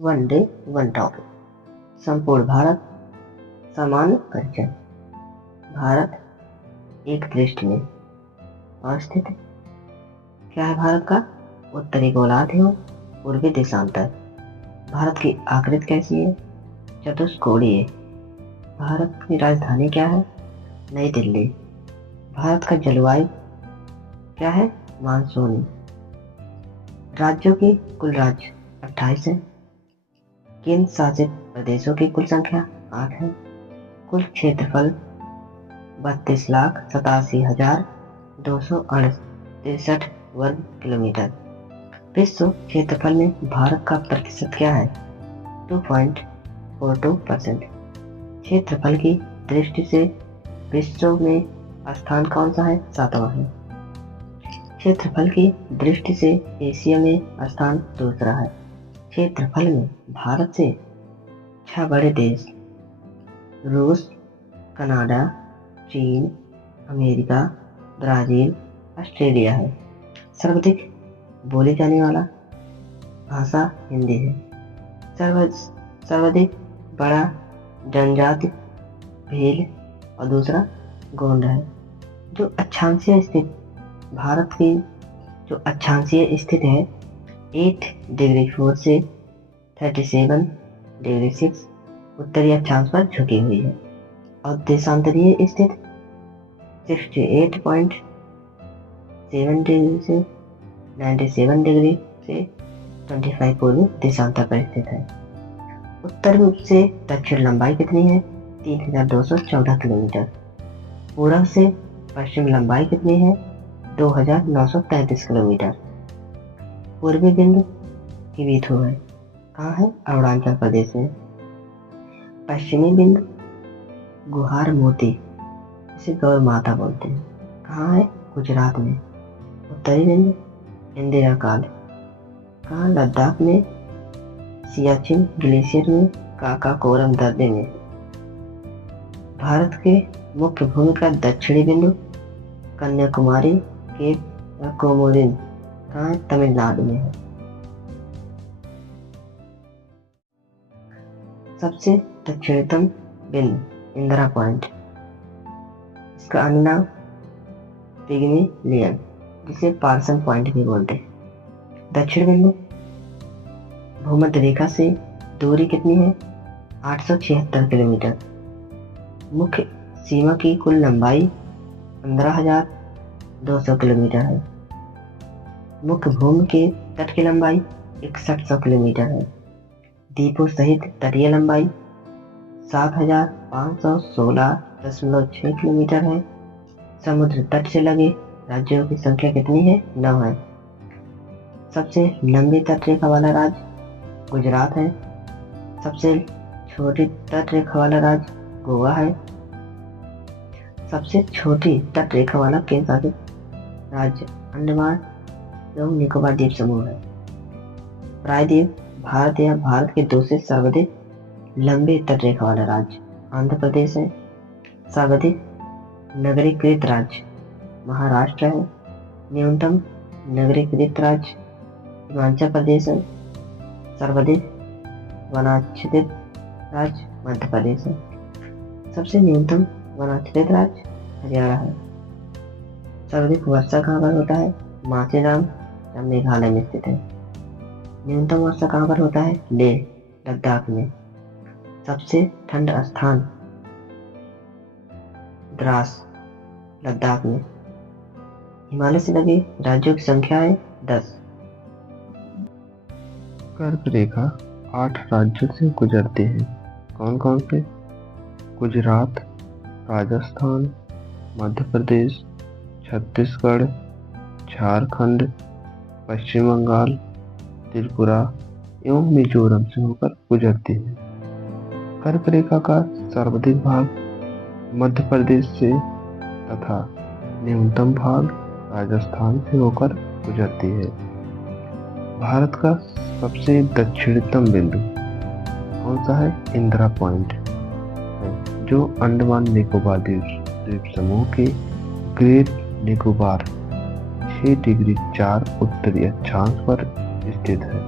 One day one topic. संपूर्ण भारत सामान्य परिचय। भारत एक दृष्टि में अवस्थित है। क्या है भारत का? उत्तरी गोलार्ध एवं पूर्वी देशांतर। भारत की आकृति कैसी है? चतुष्कोणीय। भारत की राजधानी क्या है? नई दिल्ली। भारत का जलवायु क्या है? मानसूनी। राज्यों की कुल राज्य 28 है। केंद्र शासित प्रदेशों की कुल संख्या 8 है। कुल क्षेत्रफल 32,87,263 वर्ग किलोमीटर। विश्व क्षेत्रफल में भारत का प्रतिशत क्या है? 2.42%। क्षेत्रफल की दृष्टि से विश्व में स्थान कौन सा है? 7वां है। क्षेत्रफल की दृष्टि से एशिया में स्थान दूसरा है। क्षेत्रफल में भारत से 6 बड़े देश रूस, कनाडा, चीन, अमेरिका, ब्राजील, ऑस्ट्रेलिया है। सर्वाधिक बोली जाने वाला भाषा हिंदी है। सर्वाधिक बड़ा जनजाति भील और दूसरा गोंड है। जो अक्षांशीय स्थित भारत की जो अक्षांशीय स्थित है 8 डिग्री 4 से 37 डिग्री 6 उत्तरी अक्षांश पर झुकी हुई है और देशांतरीय स्थित 68.7 डिग्री से 97 डिग्री से 25 पूर्वी देशांतर पर स्थित है। उत्तर से दक्षिण लंबाई कितनी है? 3214 किलोमीटर। पूर्व से पश्चिम लंबाई कितनी है? 2933 किलोमीटर। पूर्वी बिंदु किवीथु है। कहाँ है? अरुणाचल प्रदेश में। पश्चिमी बिंदु गुहार मोती, इसे गौर माता बोलते हैं। कहाँ है? गुजरात में। उत्तरी बिंदु इंदिरा काल। कहाँ? लद्दाख में। सियाचिन ग्लेशियर में। काकाकोरम दर्रे में। भारत के मुख्य भूमि का दक्षिणी बिंदु कन्याकुमारी के कोमोरिन। कहाँ है? तमिलनाडु में है। सबसे दक्षिणतम बिंदु इंदिरा पॉइंट, इसका अन्य नाम पिग्मेलियन, जिसे पार्सन पॉइंट भी बोलते हैं। दक्षिण बिंदु भूमध्य रेखा से दूरी कितनी है? 876 किलोमीटर। मुख्य सीमा की कुल लंबाई 15,200 किलोमीटर है। मुख्य भूमि के तट की लंबाई 6100 किलोमीटर है। द्वीपों सहित तटीय लंबाई 7,516.6 किलोमीटर है। समुद्र तट से लगे राज्यों की संख्या कितनी है? 9 है। सबसे लंबी तटरेखा वाला राज्य गुजरात है। सबसे छोटी तटरेखा वाला राज्य गोवा है। सबसे छोटी तटरेखा वाला केंद्र शासित राज्य अंडमान एवं निकोबार द्वीप समूह है। प्रायद्वीप भारत या भारत के दूसरे सर्वाधिक लंबे तटरेखा वाला राज्य आंध्र प्रदेश है। सर्वाधिक नगरीकृत राज्य महाराष्ट्र है। न्यूनतम नगरीकृत राज्य हिमाचल प्रदेश है। सर्वाधिक वनाच्छादित राज्य मध्य प्रदेश है। सबसे न्यूनतम वनाच्छादित राज्य हरियाणा है। सर्वाधिक वर्षा कहाँ पर होता है? माचेरान मेघालय में स्थित है। न्यूनतम वर्षा कहाँ पर होता है? लेह लद्दाख में। सबसे ठंड स्थान द्रास लद्दाख में। हिमालय से लगे राज्यों की संख्या है 10। कर्क रेखा 8 राज्यों से गुजरती है। कौन कौन से? गुजरात, राजस्थान, मध्य प्रदेश, छत्तीसगढ़, झारखंड, पश्चिम बंगाल, त्रिपुरा एवं मिजोरम से होकर गुजरती है। कर्क रेखा का सर्वाधिक भाग मध्य प्रदेश से तथा न्यूनतम भाग राजस्थान से होकर गुजरती है। भारत का सबसे दक्षिणतम बिंदु कौन सा है? इंदिरा पॉइंट है, जो अंडमान निकोबार द्वीप समूह के ग्रेट निकोबार 6 डिग्री 4 उत्तरी अक्षांश पर स्थित है।